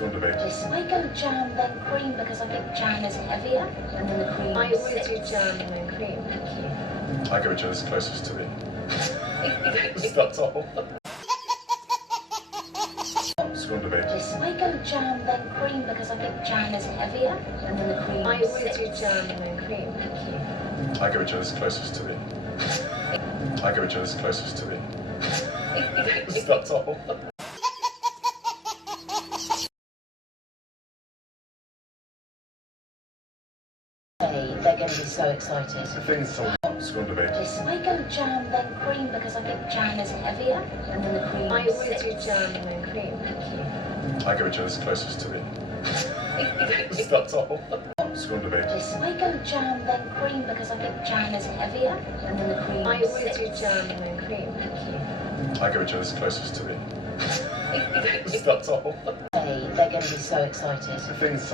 I go jam then cream because I think jam is heavier and then the cream. I always do jam and then cream. Thank you. I go whichever's closest to the. That's all. I go jam then cream because I think jam is heavier and then the cream. I always do jam and then cream. Thank you. I go whichever's closest to the. I go whichever's closest to the. That's all. They're going to be so excited. Things so school debate. I go jam then cream because I think jam is heavier and then the cream. I always do jam and then cream. Thank you. I go whichever's closest to the. That's all. School debate. I go jam then cream because I think jam is heavier and then the cream. I always do jam and then cream. Thank you. I go whichever's closest to the. That's all. They're going to be so excited. Things so